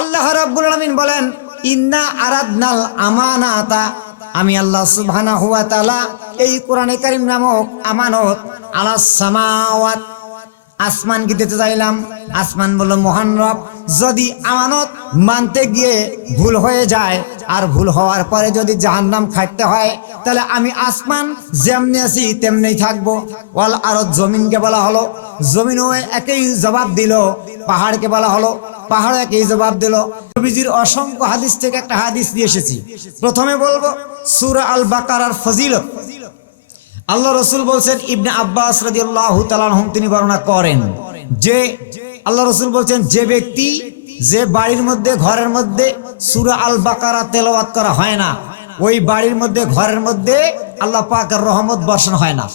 আল্লাহ রাব্বুল আলামিন বলেন, ইন্না আরাদনাল আমানাতা, আমি আল্লাহ সুবহানাহু ওয়া তাআলা এই কোরআনে কারীম নামক আমানত আলাস সামাওয়াত, আসমানকে দিতে চাইলাম। আসমান বলল মহান রব, যদি আমানত মানতে গিয়ে ভুল হয়ে যায় আর ভুল হওয়ার পরে যদি জাহান্নাম খাটতে হয়, তাহলে আমি আসমান যেমনি আছি তেমনি থাকবো। ওয়াল আরদ, জমিনকে বলা হলো, জমিনও একই জবাব দিল। পাহাড়কে বলা হলো, পাহাড় একই জবাব দিল। নবীজির অসংখ্য হাদিস থেকে একটা হাদিস দিয়ে এসেছি। প্রথমে বলবো সূরা আল বাকারার ফজিলত। আল্লাহ রসুল বলছেন, ইবনে আব্বাস রাদিয়াল্লাহু তাআলা আনহু তিনি বর্ণনা করেন যে আল্লাহ রসুল বলছেন, যে ব্যক্তি যে বাড়ির মধ্যে ঘরের মধ্যে সূরা আল বাকারা তেলাওয়াত করা হয় না, ওই বাড়ির মধ্যে ঘরের মধ্যে আল্লাহ পাকের রহমত বর্ষণ হয় না।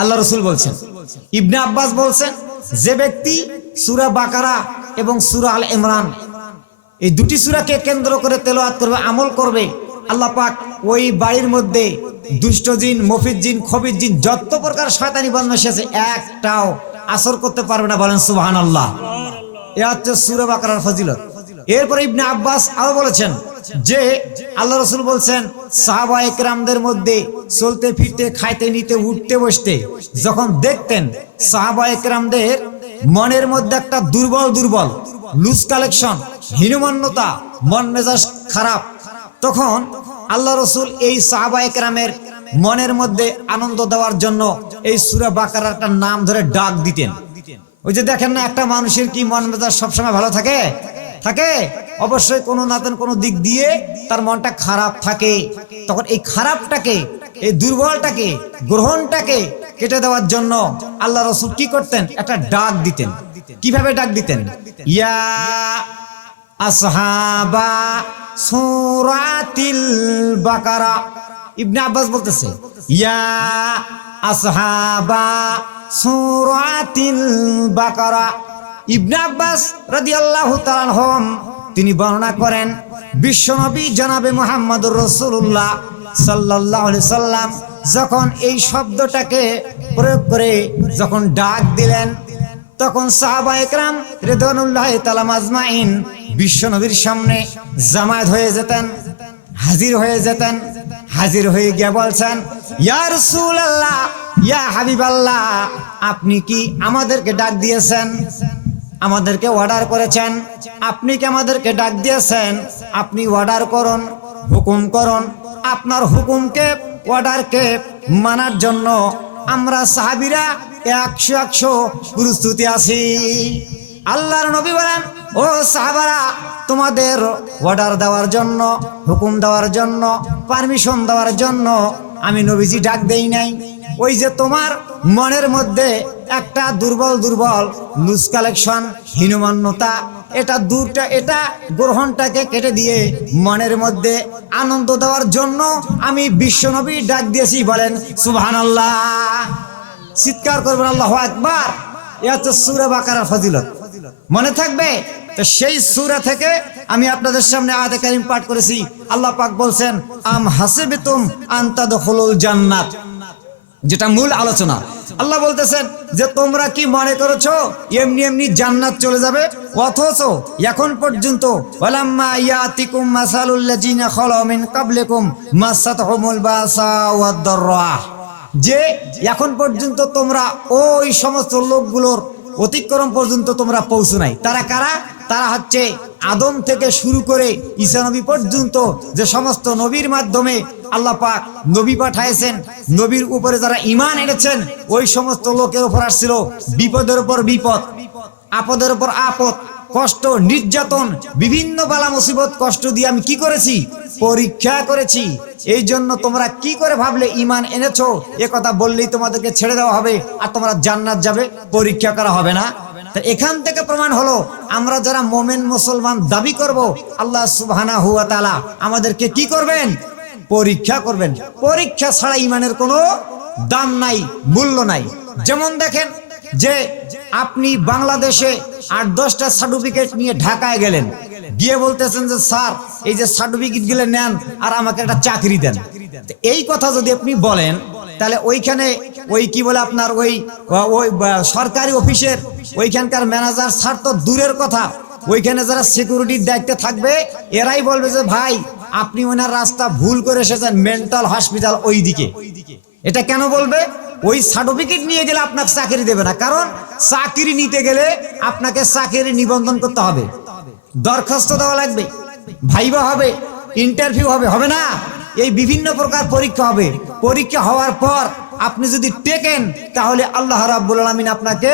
আল্লাহ রসুল বলছেন। ইবনে আব্বাস বলছেন, যে ব্যক্তি সূরা বাকারা এবং সূরা আল ইমরান এই দুটি সূরাকে কেন্দ্র করে তেলাওয়াত করবে, আমল করবে, আল্লাহ পাক ওই বাড়ির মধ্যে দুষ্ট জিন, মফিদ জিন, খবির জিন, যত প্রকার শয়তানি বদমাশি আছে একটাও আসর করতে পারবে না। বলেন সুবহানাল্লাহ। এ হচ্ছে সূরা বাকারার ফজিলত। এরপরে ইবনে আব্বাস আরো বলেছেন যে আল্লাহ রসুল বলছেন, সাহাবায়ে কেরামদের মধ্যে চলতে ফিরতে, খাইতে নিতে, উঠতে বসতে যখন দেখতেন সাহাবায়ে কেরামদের মনের মধ্যে একটা দুর্বল লুজ কালেকশন, হীনমন্যতা, মন মেজাজ খারাপ, তখন আল্লাহ রসুল এই সাহাবায়ে কেরামের মনের মধ্যে আনন্দ দেওয়ার জন্য এই সূরা বাকারার একটা নাম ধরে ডাক দিতেন। ওই যে দেখেন না, একটা মানুষের কি মন মেজাজ সবসময় ভালো থাকে? অবশ্যই কোনো না কোনো দিক দিয়ে তার মনটা খারাপ থাকে। তখন এই খারাপটাকে, এই দুর্বলটাকে, গ্রহণটাকে কেটে দেওয়ার জন্য আল্লাহ রসুল কি করতেন? একটা ডাক দিতেন। কিভাবে ডাক দিতেন? ইয়া আসহাবা সূরাতিল বাকারা। ইবনে আব্বাস বলতেছে, ইয়া আসহাবা সূরাতিল বাকারা। ইবনে আব্বাস রাদিয়াল্লাহু তাআলা আনহু তিনি বর্ণনা করেন, বিশ্বনবী জনাবে মুহাম্মদুর রাসূলুল্লাহ সাল্লাল্লাহু আলাইহি সাল্লাম যখন এই শব্দটাকে প্রয়োগ করে যখন ডাক দিলেন, তখন সাহাবায়ে কেরাম রিদওয়ানুল্লাহি তাআলা আজমাইন বিশ্বনবীর সামনে জামায়াত হয়ে যেতেন, হাজির হয়ে যেতেন। হাজির হয়ে গিয়ে বলছেন, ইয়া রাসূলুল্লাহ, ইয়া হাবিবাল্লাহ, আপনি কি আমাদেরকে ডাক দিয়েছেন? আমাদেরকে অর্ডার করেছেন? আপনি কি আমাদেরকে ডাক দিয়েছেন? আপনি অর্ডার করুন, হুকুম করুন। আপনার হুকুমকে, অর্ডারকে মানার জন্য আমরা সাহাবীরা 100 প্রস্তুতি আছি। আল্লাহর নবী বলেন, ও সাহাবারা, তোমাদের অর্ডার দেওয়ার জন্য, হুকুম দেওয়ার জন্য, পারমিশন দেওয়ার জন্য আমি নবীজি ডাক দেই নাই। ওই যে তোমার মনের মধ্যে একটা দুর্বল লুজ কালেকশন, হীনমন্যতা, এটা গ্রহণটাকে কেটে দিয়ে মনের মধ্যে আনন্দ দেওয়ার জন্য আমি বিশ্বনবী ডাক দিয়েছি। বলেন সুবহানাল্লাহ। চিৎকার করবেন আল্লাহু আকবার। এ হচ্ছে সূরা বাকারার ফজিলত। মনে থাকবে তো? সেই সূরা থেকে আমি আপনাদের সামনে আয়াতে কারীম পাঠ করেছি। আল্লাহ পাক বলছেন, আম হাসিবতুম আন তাদখুলুল জান্নাত, যেটা মূল আলোচনা। আল্লাহ বলতেছেন যে তোমরা কি মনে করেছো এমনি জান্নাত চলে যাবে? অথচ এখন পর্যন্ত ওয়ালাম্মা ইয়াতিকুম মাসালুল লাযিনা খালাউ মিন ক্বাবলিকুম মাসাতহুমুল বাসা ওয়াদ দাররা, যে এখন পর্যন্ত তোমরা ওই সমস্ত লোকগুলোর অতিক্রম পর্যন্ত তোমরা পৌঁছো নাই। তারা কারা? তারা হচ্ছে আদম থেকে শুরু করে ঈসা নবী পর্যন্ত যে সমস্ত নবীর মাধ্যমে আল্লাহ পাক নবী পাঠাইছেন, নবীর উপরে যারা ঈমান এনেছেন, ওই সমস্ত লোকের উপর আসছিল বিপদের উপর বিপদ, আপদের উপর আপদ, কষ্ট, নির্যাতন, বিভিন্ন বালা মুসিবত, কষ্ট দিয়ে আমি কি করেছি? পরীক্ষা করেছি। এই জন্য তোমরা কি করে ভাবলে ঈমান এনেছো, এ কথা বললেই তোমাদেরকে ছেড়ে দেওয়া হবে আর তোমরা জান্নাত যাবে? পরীক্ষা করা হবে না? এখান থেকে প্রমাণ হলো, আমরা যারা মোমেন মুসলমান দাবি করব, আল্লাহ সুবহানাহু ওয়া তাআলা আমাদেরকে কি করবেন? পরীক্ষা করবেন। পরীক্ষা ছাড়া ঈমানের কোনো দাম নাই, মূল্য নাই। যেমন দেখেন যে আপনি বাংলাদেশে 8-10টা সার্টিফিকেট নিয়ে ঢাকায় গেলেন, গিয়ে বলতেছেন যে স্যার এই যে সার্টিফিকেট গুলো নেন আর আমাকে একটা চাকরি দেন। এই কথা যদি আপনি বলেন, তাহলে ওইখানে ওই কি বলে আপনার ওই সরকারি অফিসের ওইখানকার ম্যানেজার স্যার তো দূরের কথা, ওইখানে যারা সিকিউরিটির দায়িত্বে থাকবে এরাই বলবে যে ভাই আপনি ওনার রাস্তা ভুল করে এসেছেন, মেন্টাল হসপিটাল ওই দিকে। এটা কেন বলবে? ওই সার্টিফিকেট নিয়ে গেলে আপনাকে চাকরি দেবে না, কারণ চাকরি নিতে গেলে আপনাকে চাকরি নিবন্ধন করতে হবে, দরখাস্ত দেওয়া লাগবে, ভাইবা হবে, ইন্টারভিউ হবে, হবে না? এই বিভিন্ন প্রকার পরীক্ষা হবে। পরীক্ষা হওয়ার পর আপনি যদি টেকেন তাহলে আল্লাহ রাব্বুল আলামিন আপনাকে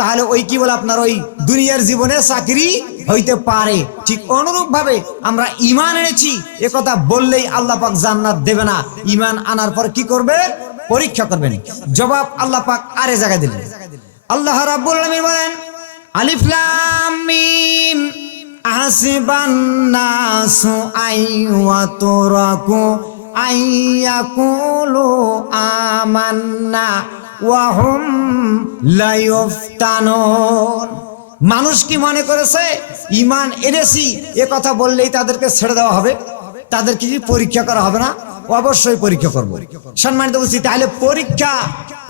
তাহলে ওই কি বলে আপনার ওই দুনিয়ার জীবনে চাকরি হইতে পারে। ঠিক অনুরূপ ভাবে আমরা ঈমান এনেছি এ কথা বললেই আল্লাহ পাক জান্নাত দেবে না। ঈমান আনার পর কি করবে? পরীক্ষা করবেন। জবাব আল্লাহ পাক আরে জায়গায় দিলেন। আল্লাহ রাব্বুল আলামিন বলেন আলিফ লাম মিম আহসিবান নাসু আইয়াতুরাকু আইয়াকুলু আমান্না ওয়া হুম লা ইফতানুন। মানুষ কি মনে করেছে ঈমান এনেছি এ কথা বললেই তাদেরকে ছেড়ে দেওয়া হবে? তাদেরকে কি পরীক্ষা করা হবে না? অবশ্যই পরীক্ষা করব। সম্মানিত উপস্থিতি, তাহলে পরীক্ষা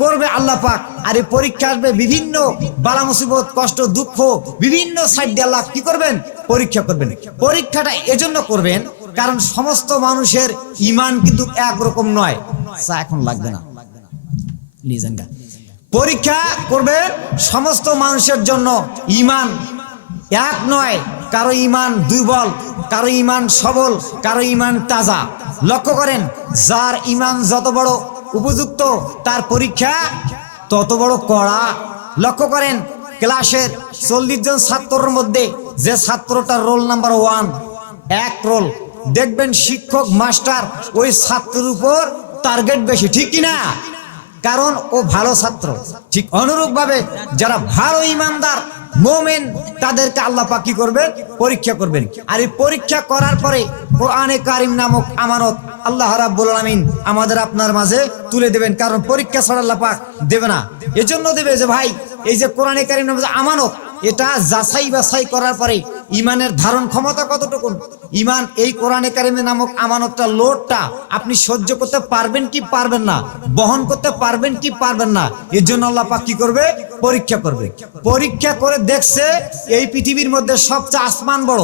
করবে আল্লাহ পাক। আর এই পরীক্ষা আসবে বিভিন্ন বালা মুসিবত, কষ্ট, দুঃখ, বিভিন্ন সাইড দিয়ে আল্লাহ কি করবেন? পরীক্ষা করবেন। পরীক্ষাটা এজন্য করবেন কারণ সমস্ত মানুষের ঈমান কিন্তু একরকম নয়। এখন লাগবে না, পরীক্ষা করবে সমস্ত মানুষের জন্য। ঈমান এক নয়, কারো ঈমান দুর্বল, কারো ঈমান সবল, কারো ঈমান তাজা। লক্ষ্য করেন, যার ঈমান যত বড় উপযুক্ত তার পরীক্ষা তত বড় কড়া। লক্ষ্য করেন, ক্লাসের 40 জন ছাত্রের মধ্যে যে ছাত্রটার রোল নাম্বার 1 এক রোল, দেখবেন শিক্ষক মাস্টার ওই ছাত্রের উপর টার্গেট বেশি, ঠিক কিনা? কারণ ও ভালো ছাত্র। ঠিক অনুরূপ ভাবে যারা ভালো ঈমানদার মুমিন তাদেরকে আল্লাহ পাক কি করবেন? পরীক্ষা করবেন। আর এই পরীক্ষা করার পরে কোরআনে কারিম নামক আমানত আল্লাহ রাব্বুল আলামিন আমাদের আপনার মাঝে তুলে দেবেন। কারণ পরীক্ষা ছাড়া আল্লাহ পাক দেবে না। এজন্য দেবে যে ভাই এই যে কোরআনে কারিম নামক আমানত, এটা যাচাই বাছাই করার পরে ঈমানের ধারণ ক্ষমতা কতটুকু, ঈমান এই কোরআনে কারিমে নামক আমানতটা লোডটা আপনি সহ্য করতে পারবেন কি পারবেন না, বহন করতে পারবেন কি পারবেন না, এর জন্য আল্লাহ পাক কি করবে? পরীক্ষা করবে। পরীক্ষা করে দেখছে এই পৃথিবীর মধ্যে সবচেয়ে আসমান বড়,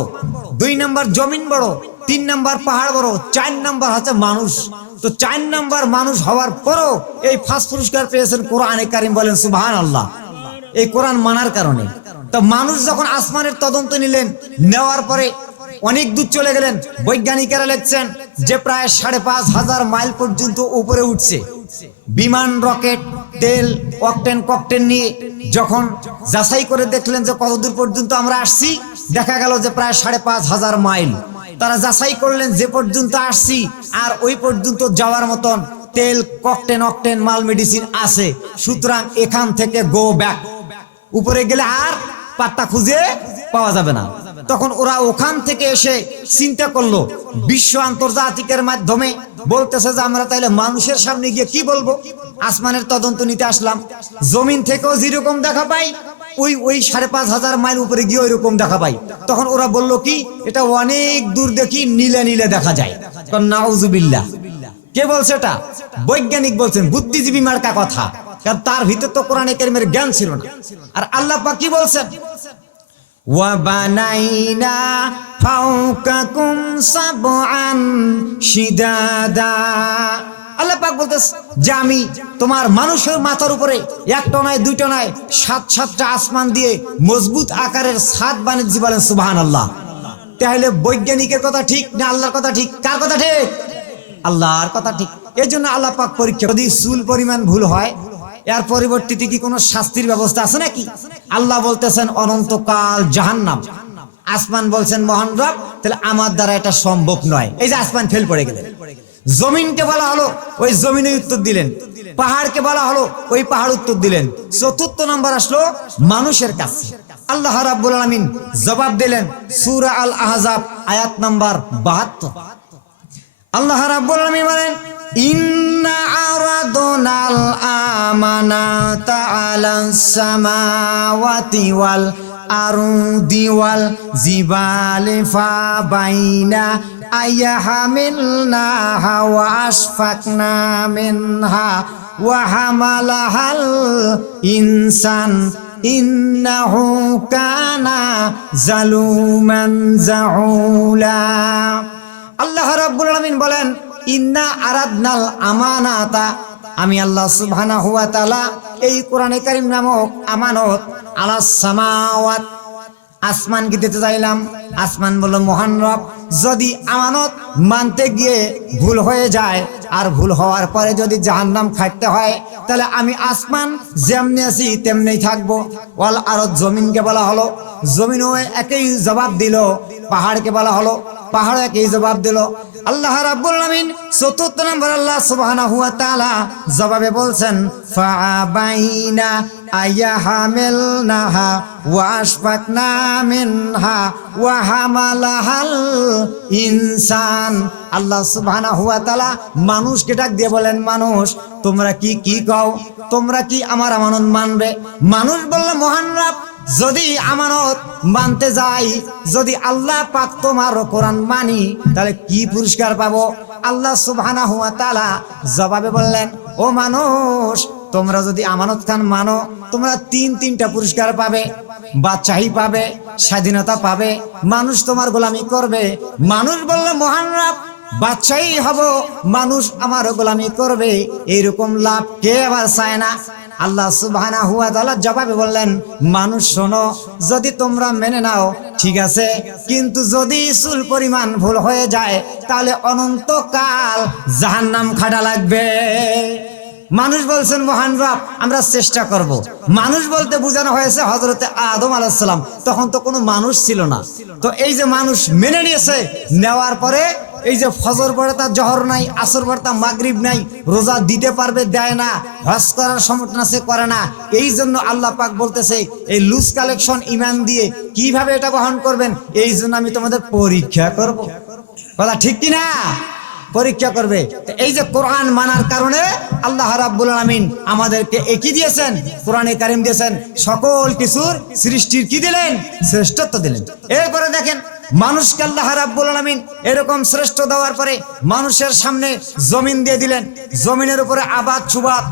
2 নাম্বার জমিন বড়, 3 নাম্বার পাহাড় বড়, 4 নাম্বার হচ্ছে মানুষ। তো 4 নাম্বার মানুষ হওয়ার পরও এই ফার্স্ট পুরস্কার পেয়েছেন কোরআনে কারিম। বলেন সুবহানাল্লাহ। এই কোরআন মানার কারণে। তো মানুষ যখন আসমানের তদন্ত নিলেন, নেওয়ার পরে অনেক দূর চলে গেলেন, বৈজ্ঞানিকেরা লিখছেন যে প্রায় 5,500 মাইল পর্যন্ত উপরে উঠছে। বিমান, রকেট, তেল, অকটেন, ককটেন নিয়ে যখন যাচাই করে দেখলেন যে কত দূর পর্যন্ত আমরা আসছি, দেখা গেল যে প্রায় 5,500 মাইল। তারা যাচাই করলেন যে পর্যন্ত আসছি আর ওই পর্যন্ত যাওয়ার মতন তেল, ককটেন, অকটেন, মাল, মেডিসিন আছে, সুতরাং এখান থেকে গো ব্যাক। উপরে গেলে আর পাত্তা খুঁজে পাওয়া যাবে না। তখন ওরা ওখান থেকে এসে চিন্তা করলো, বিশ্ব আন্তর্জাতিকের মাধ্যমে বলতেছে যে আমরা তাইলে মানুষের সামনে গিয়ে কি বলবো? আসমানের তদন্ত নিতে আসলাম, জমিন থেকেও যেরকম দেখা পাই ওই 5,500 মাইল উপরে গিয়ে ওই রকম দেখা পাই। তখন ওরা বলল কি, এটা অনেক দূর দেখি, নীলে নীলে দেখা যায়। নাউজুবিল্লাহ। কে বলছে এটা? বৈজ্ঞানিক বলছেন, বুদ্ধিজীবী মার্কা কথা। কারণ তার ভিতর তো কোরআনে কারিমের জ্ঞান ছিল না। আর আল্লাহ পাক কি বলছেন? ওয়া বানাইনা ফাওকাকুম সাবআন শিদাদা। আল্লাহ পাক বলতেছে যে আমি তোমার মানুষের মাথার উপরে একটা নয়, দুইটা নয়, 7-7টা আসমান দিয়ে মজবুত আকারের ছাদ বানিয়েছি। বলেন সুবহানাল্লাহ। তাহলে বৈজ্ঞানিকের কথা ঠিক না আল্লাহর কথা ঠিক? কার কথা ঠিক? আল্লাহর কথা ঠিক। এই জন্য আল্লাহ পাক পরীক্ষা। যদি চুল পরিমাণ ভুল হয়, এর পরিবর্তিতে কি কোনো শাস্তির ব্যবস্থা আছে নাকি? আল্লাহ বলতেছেন অনন্তকাল জাহান্নাম, আসমান বলছেন মহান রব। তাহলে আমার দ্বারা এটা সম্ভব নয়। এই যে আসমান ফেল পড়ে গেলেন। জমিনকে বলা হলো, ওই জমিনে উত্তর দিলেন। পাহাড়কে বলা হলো, ওই পাহাড় উত্তর দিলেন। 4র্থ নাম্বার আসলো মানুষের কাছে। আল্লাহ রাব্বুল আলামিন জবাব দিলেন সূরা আল আহজাব আয়াত নাম্বার 72। আল্লাহ রাব্বুল আলামিন বলেন ইন্না আরাদনাল আমানাতা আলাস সামাওয়াতি ওয়াল আরদি ওয়াল জিবালি ফাবাইনা আইয়াহামিলনাহা ওয়া আশফাকনা মিনহা ওয়া হামালাহাল ইনসান ইন্নাহু কানা জালুমান জাউলা। আল্লাহ রাব্বুল আলামিন বলেন, ইন্না আরাদনাল আমানাতা, আমি আল্লাহ সুবহানাহু ওয়া তাআলা এই কোরআনে কারীম নামক আমানত আলাস সামাওয়াত, আসমানকে দিতে চাইলাম। আসমান বলল, মহান রব, যদি আমানত মানতে গিয়ে ভুল হয়ে যায় আর ভুল হওয়ার পরে যদি জাহান্নাম খাটতে হয়, তাহলে আমি আসমান যেমনি আছি তেমনি থাকবো। ওয়াল আরদ, জমিনকে বলা হলো, জমিনও একই জবাব দিল। পাহাড়কে বলা হলো, পাহাড় একই জবাব দিল। আল্লাহ রাব্বুল আলামিন চতুর্থ নম্বর আল্লাহ সুবহানাহু ওয়া তাআলা জবাবে বলছেন, ফাআবাইনা আয়াহামিলনাহা ওয়া আশফাকনা মিনহা ওয়া হামালাহাল ইনসান। আল্লাহ সুবহানাহু ওয়া তাআলা মানুষকে ডাক দিয়ে বলেন, মানুষ তোমরা কি কও, তোমরা কি আমার আমানত মানবে? মানুষ বলল, মহান রব, যদি আমানত মানতে যাই, যদি আল্লাহ পাক তোমার কোরআন মানি, তাহলে কি পুরস্কার পাবো? আল্লাহ সুবহানাহু ওয়া তাআলা জবাবে বললেন, ও মানুষ, তোমরা যদি আমানত খান মানো, তোমরা তিনটা পুরস্কার পাবে। বাদশাহী পাবে, স্বাধীনতা পাবে, মানুষ তোমার গোলামি করবে। মানুষ বলল, মহান রব, বাদশাহী হব, মানুষ আমার গোলামি করবে, এইরকম লাভ কে আবার চায় না? আল্লাহ সুবহানাহু ওয়া তাআলা জবাবে বললেন, মানুষ শোনো, যদি তোমরা মেনে নাও ঠিক আছে, কিন্তু যদি চুল পরিমাণ ভুল হয়ে যায়, তাহলে অনন্তকাল জাহান্নাম খাটা লাগবে। মানুষ বলছেন, মহান রব, আমরা চেষ্টা করব। মানুষ বলতে বোঝানো হয়েছে হযরতে আদম আলাইহিস সালাম, তখন তো কোনো মানুষ ছিল না। তো এই যে মানুষ মেনে নিয়েছে, নেওয়ার পরে এই যে ফজর পড়ে তার জহর নাই, আসর পড়ে তার মাগরিব নাই, রোজা দিতে পারবে, দেয় না, হজ করার সমর্থন আছে, করে না। এই জন্য আল্লাহ পাক বলতেছে, এই লুজ কালেকশন ইমান দিয়ে কিভাবে এটা বহন করবেন, এই জন্য আমি তোমাদের পরীক্ষা করব। কথা ঠিক কিনা? পরীক্ষা করবে। এই যে কোরআন মানার কারণে আল্লাহ রাব্বুল আলামিন আমাদেরকে একই দিয়েছেন, কোরআনে কারীম দিয়েছেন, সকল কিছুর সৃষ্টির কি দিলেন? শ্রেষ্ঠত্ব দিলেন। এরপরে দেখেন, মানুষকে আল্লাহ রাব্বুল আলামিন এরকম শ্রেষ্ঠ দেওয়ার পরে মানুষের সামনে জমিন দিয়ে দিলেন। জমিনের উপরে আবাদ ছুবাদ,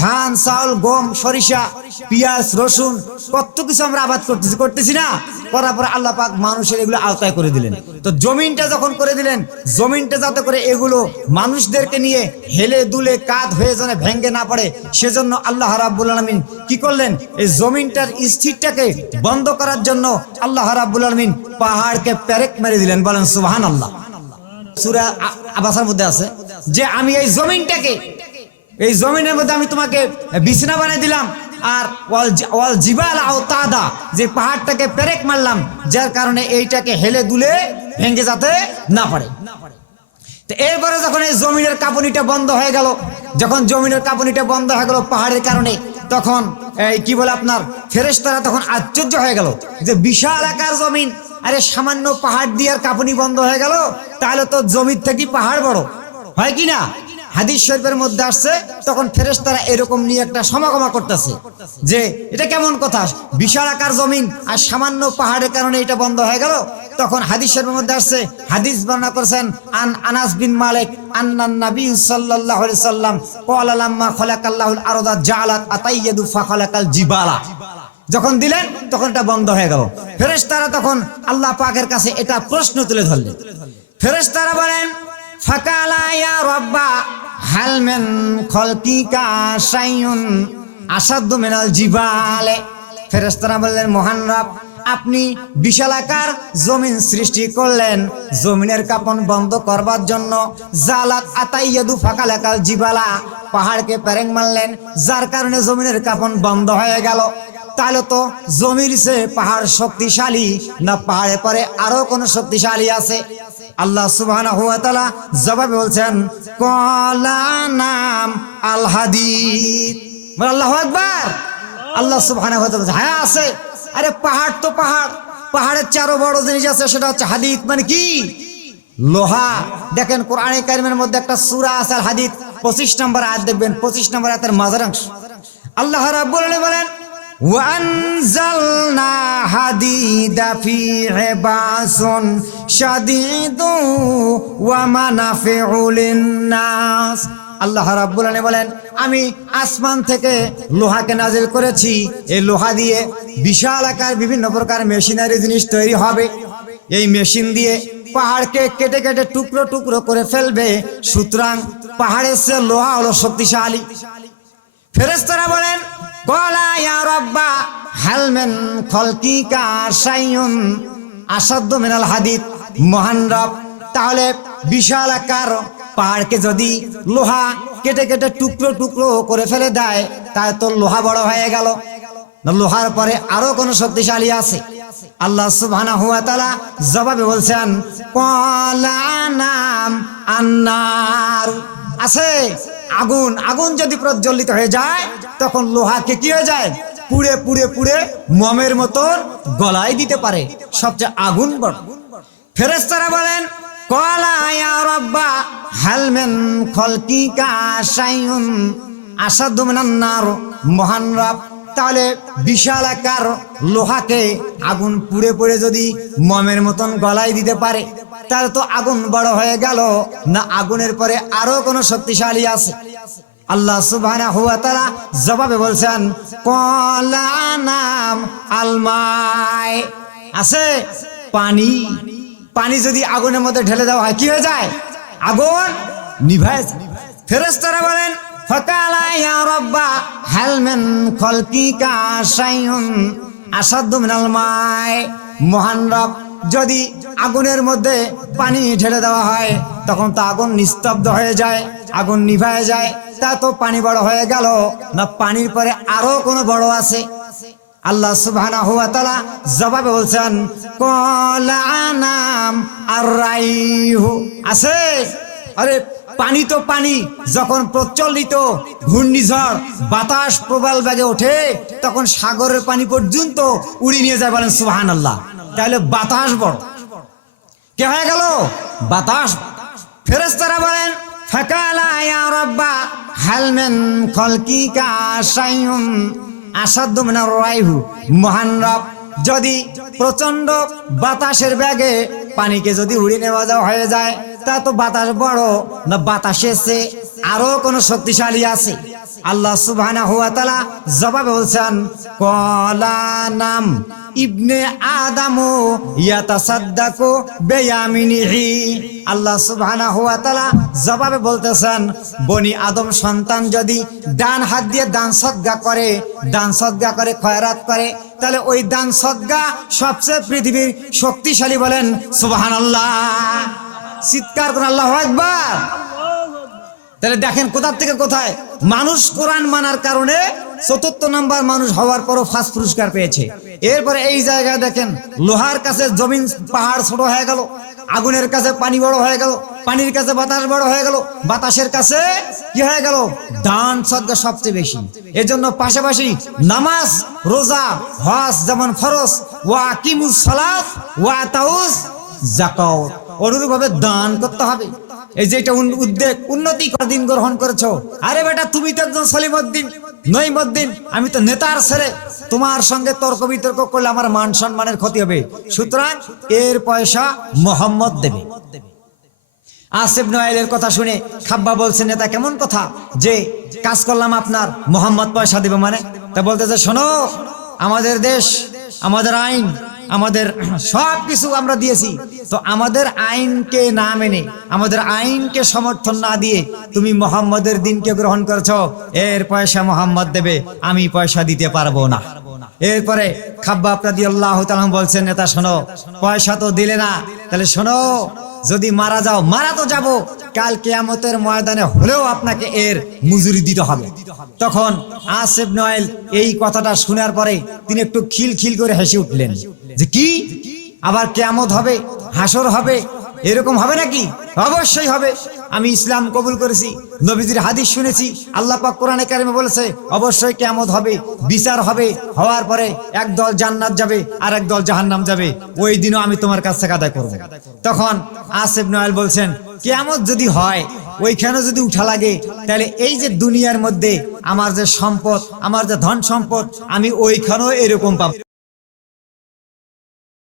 ধান, চাউল, গম, সরিষা, পেঁয়াজ, রসুন, কত কিছু আমরা আবাদ করতেছি না? করার পরে আল্লাহ পাক মানুষের এগুলো আওতায় করে দিলেন। তো জমিনটা যখন করে দিলেন, জমিনটা যাতে করে এগুলো মানুষদেরকে নিয়ে হেলে দুলে কাত হয়ে যেন ভেঙে না পড়ে, সেজন্য আল্লাহ রাব্বুল আলামিন কি করলেন? এই জমিনটার স্থিরটাকে বন্ধ করার জন্য আল্লাহ রাব্বুল আলামিন পাহাড়কে পেরেক মেরে দিলেন। বলেন সুবহানাল্লাহ। সূরা আবাসার মধ্যে আছে যে আমি এই জমিনটাকে, এই জমিনের মধ্যে আমি তোমাকে বিছানা বানিয়ে দিলাম, আর ওয়াল জিবাল আওতাদা, যে পাহাড়টাকে পেরেক মারলাম, যার কারণে এইটাকে হেলে দুলে ভেঙে যেতে না পারে। তো এরপরে যখন এই জমিনের কাঁপুনিটা বন্ধ হয়ে গেল, যখন জমিনের কাঁপুনিটা বন্ধ হয়ে গেল পাহাড়ের কারণে, তখন এই কি বলে আপনার ফেরেশতারা তখন আশ্চর্য হয়ে গেল যে বিশাল আকার জমিন, আরে সামান্য পাহাড় দিয়ে আর কাঁপুনি বন্ধ হয়ে গেল, তাহলে তো জমির থেকে পাহাড় বড় হয় কি না? হাদিস শরীফের মধ্যে আসছে, তখন ফেরেশতারা এরকম নিয়ে একটা সমাগমা করতেছে যে এটা কেমন কথা, বিশাল আকার জমিন আর সামান্য পাহাড়ের কারণে এটা বন্ধ হয়ে গেল। তখন হাদিস শরীফের মধ্যে আসছে, হাদিস বর্ণনা করেছেন আনাস বিন মালিক আন্নান নবী সাল্লাল্লাহু আলাইহি সাল্লাম ক্বালা লাম্মা খালাকাল্লাহুল আরদা জাআলাত আতাইয়াদু ফাখালাকাল জিবালা, যখন দিলেন তখন এটা বন্ধ হয়ে গেল। ফেরেশতারা তখন আল্লাহ পাকের কাছে এটা প্রশ্ন তুলে ধরলেন। ফেরেশতারা বলেন, ফাকালা ইয়া রাব্বা হাল মিন খালকিকা শাইউন আসাদ্দু মিনাল জিবালে। ফেরেশতারা বললেন, মহান রব, আপনি বিশালাকার জমিন সৃষ্টি করলেন, জমিনের কাঁপন বন্ধ করবার জন্য জালাত আতাইয়াদু ফাকালাকাল জিবালা, পাহাড়কে পেরেক মারলেন, যার কারণে জমিনের কাঁপন বন্ধ হয়ে গেল। তাহলে তো জমির চেয়ে পাহাড় শক্তিশালী না পাহাড়ে পরে আরো কোন শক্তিশালী আছে? আল্লাহ সুবহানাহু ওয়া তাআলা জবাবে বলছেন, ক্বালা নাম আল হাদিদ। আল্লাহু আকবার। আল্লাহ সুবহানাহু ওয়া তাআলা হ্যাঁ আছে। আরে পাহাড় তো পাহাড়, পাহাড়ের চারো বড় জিনিস আছে, সেটা হচ্ছে হাদিদ, মানে কি? লোহা। দেখেন কোরআনে কারিমের মধ্যে একটা সূরা আছে আল হাদিদ, 25 নম্বর আয়াত দেখবেন, 25 নম্বর আয়াতের মাঝারাংশ আল্লাহ রাব্বুল আলামিন বলেন, وأنزلنا حديد فيه بأس شديد ومنافع للناس। আল্লাহ রাব্বুল আলামিন বলেন, আমি আসমান থেকে লোহাকে নাজিল করেছি, এই লোহা দিয়ে বিশাল আকার বিভিন্ন প্রকার মেশিনারি জিনিস তৈরি হবে। এই মেশিন দিয়ে পাহাড়কে কেটে কেটে টুকরো টুকরো করে ফেলবে। সুতরাং পাহাড়ের চেয়ে লোহা হলো শক্তিশালী। ফেরেশতারা বলেন, ক্বালা ইয়া রাব্বা হাল মিন খালকিকা শাইউন আসাদ্দু মিনাল হাদিদ। মহান রব, তাহলে বিশাল আকার পাহাড়কে যদি লোহা কেটে কেটে টুকরো টুকরো করে ফেলে দেয়, তাই তো লোহা বড় হয়ে গেল না? লোহার পরে আরো কোন শক্তিশালী আছে? আল্লাহ সুবহানাহু ওয়া তাআলা জবাবে বলছেন, ক্বালা নাম আন্নার। আছে আগুন। আগুন যদি প্রজ্বলিত হয়ে যায়, তখন লোহাকে কি হয়ে যায়? পুড়ে পুড়ে পুড়ে মোমের মতন গলায় দিতে পারে। সবচেয়ে আগুন বড়। ফেরেশতারা বলেন, ক্বালা ইয়া রাব্বা হাল মিন খালকিকা শাইউন আসাদ্দু মিনান নার। মহান রব, তাহলে বিশাল আকার লোহাকে আগুন পুড়ে পুড়ে যদি মোমের মতন গলায় দিতে পারে, তাহলে তো আগুন বড় হয়ে গেল না? আগুনের পরে আরো কোন শক্তিশালী আছে? আল্লাহ সুবহানাহু ওয়া তাআলা জবাবে বলছেন, ক্বালা নাম আল মাই। আছে পানি। পানি যদি আগুনের মধ্যে ঢেলে দেওয়া হয়, কি হয়ে যায়? আগুন নিভায় যায়। ফেরেশতারা বলেন, ফাকালা ইয়া রাব্বা হাল মিন খালকিকা শাইউন আসাদ্দু মিনাল মাই। মহান রব, যদি আগুনের মধ্যে পানি ঢেলে দেওয়া হয়, তখন তো আগুন নিস্তব্ধ হয়ে যায়, আগুন নিভায় যায়। তা তো পানি বড় হয়ে গেল না? পানির পরে আরো কোনো বড় আছে? আল্লাহ সুবহানাহু ওয়া তাআলা জবাবে বলছেন, ক্বালা নাম আর-রাইহু। আছে। আরে পানি তো পানি। যখন প্রচলিত ঘূর্ণিঝড় বাতাস প্রবল বেগে ওঠে, তখন সাগরের পানি পর্যন্ত উড়িয়ে নিয়ে যায়। বলেন সুবহানাল্লাহ। তাহলে বাতাস বড়। কে হয়ে গেল? বাতাস। ফেরেশতারা বলেন, ফাকালা ইয়া রাব্বা হাল মিন খালকিকা শাইউন আসাদ্দু মিনার রাইহু। মহান রব, যদি প্রচন্ড বাতাসের বেগে পানিকে যদি উড়িয়ে নেওয়া হয়ে যায়, তা তো বাতাস বড় না? বাতাসের চেয়ে আরো কোন শক্তিশালী আছে? আল্লাহ সুবহানাহু ওয়া তাআলা জবাবে বলছেন, ক্বালা নাম ইবনে আদামু ইয়াতাসাদ্দাকু বিয়ামিনিহি। আল্লাহ সুবহানাহু ওয়া তাআলা জবাবে বলতেছেন, বনি আদম সন্তান যদি ডান হাত দিয়ে দান সদকা করে খয়রাত করে, তাহলে ওই দান সদকা সবচেয়ে পৃথিবীর শক্তিশালী। বলেন সুবহানাল্লাহ। চিৎকার করে আল্লাহু আকবার। তাহলে দেখেন কোথা থেকে কোথায় মানুষ কোরআন মানার কারণে ৪র্থ নাম্বার মানুষ হওয়ার পরও ফার্স্ট পুরস্কার পেয়েছে। এরপরে এই জায়গায় দেখেন, লোহার কাছে জমিন পাহাড় ছোট হয়ে গেল, আগুনের কাছে পানি বড় হয়ে গেল, পানির কাছে বাতাস বড় হয়ে গেল, বাতাসের কাছে কি হয়ে গেল? দান সদকা সবচেয়ে বেশি। এজন্য পাশাপাশি নামাজ, রোজা, হজ যেমন ফরজ, ওয়া আকিমুস সালাত ওয়া আতাউজ যাকাত, অনুরূপভাবে দান করতে হবে। এই যে এটা উদ্যোগ উন্নতি দিন গ্রহণ করেছো। আরে বেটা, তুমি তো একজন সলিমউদ্দিন নঈমউদ্দিন, আমি তো নেতার ছেলে। তোমার সঙ্গে তর্ক বিতর্ক করলে আমার মান সম্মানের ক্ষতি হবে। সুতরাং এর পয়সা মোহাম্মদ দেবে। আসিফ নোয়েলের কথা শুনে খাব্বা বলছেন, নেতা কেমন কথা যে কাজ করলাম আপনার, মোহাম্মদ পয়সা দেবে মানে? তা বলতেছে, শোনো, আমাদের দেশ, আমাদের আইন, আমাদের সব কিছু আমরা দিয়েছি, তো আমাদের আইনকে না মেনে, আমাদের আইনকে সমর্থন না দিয়ে তুমি মোহাম্মদের দিনকে গ্রহণ করেছো, এর পয়সা মোহাম্মদ দেবে, আমি পয়সা দিতে পারবো না। এরপরে খাব্বাব রাদিয়াল্লাহু তাআলা বলছেন, নেতা শোনো, পয়সা তো দিলে না, তাহলে শোনো, যদি মারা যাও, মারা তো যাবো, কাল কিয়ামতের ময়দানে হলেও আপনাকে এর মজুরি দিতে হবে। তখন আসিফ নোয়েল এই কথাটা শোনার পরে তিনি একটু খিলখিল করে হেসে উঠলেন, যে কি আবার কিয়ামত হবে, হাসর হবে, এরকম হবে নাকি? অবশ্যই হবে। আমি ইসলাম কবুল করেছি, নবীজির হাদিস শুনেছি, আল্লাহ পাক কোরআনে কারিমে বলেছে অবশ্যই কিয়ামত হবে, বিচার হবে, হওয়ার পরে এক দল জান্নাত যাবে আর এক দল জাহান্নাম যাবে, ওই দিনও আমি তোমার কাছ থেকে আদায় করব। তখন আসিফ নোয়েল বলছেন, কিয়ামত যদি হয়, ওইখানে যদি উঠা লাগে, তাহলে এই যে দুনিয়ার মধ্যে আমার যে সম্পদ, আমার যে ধন সম্পদ, আমি ওইখানেও এরকম পাবো।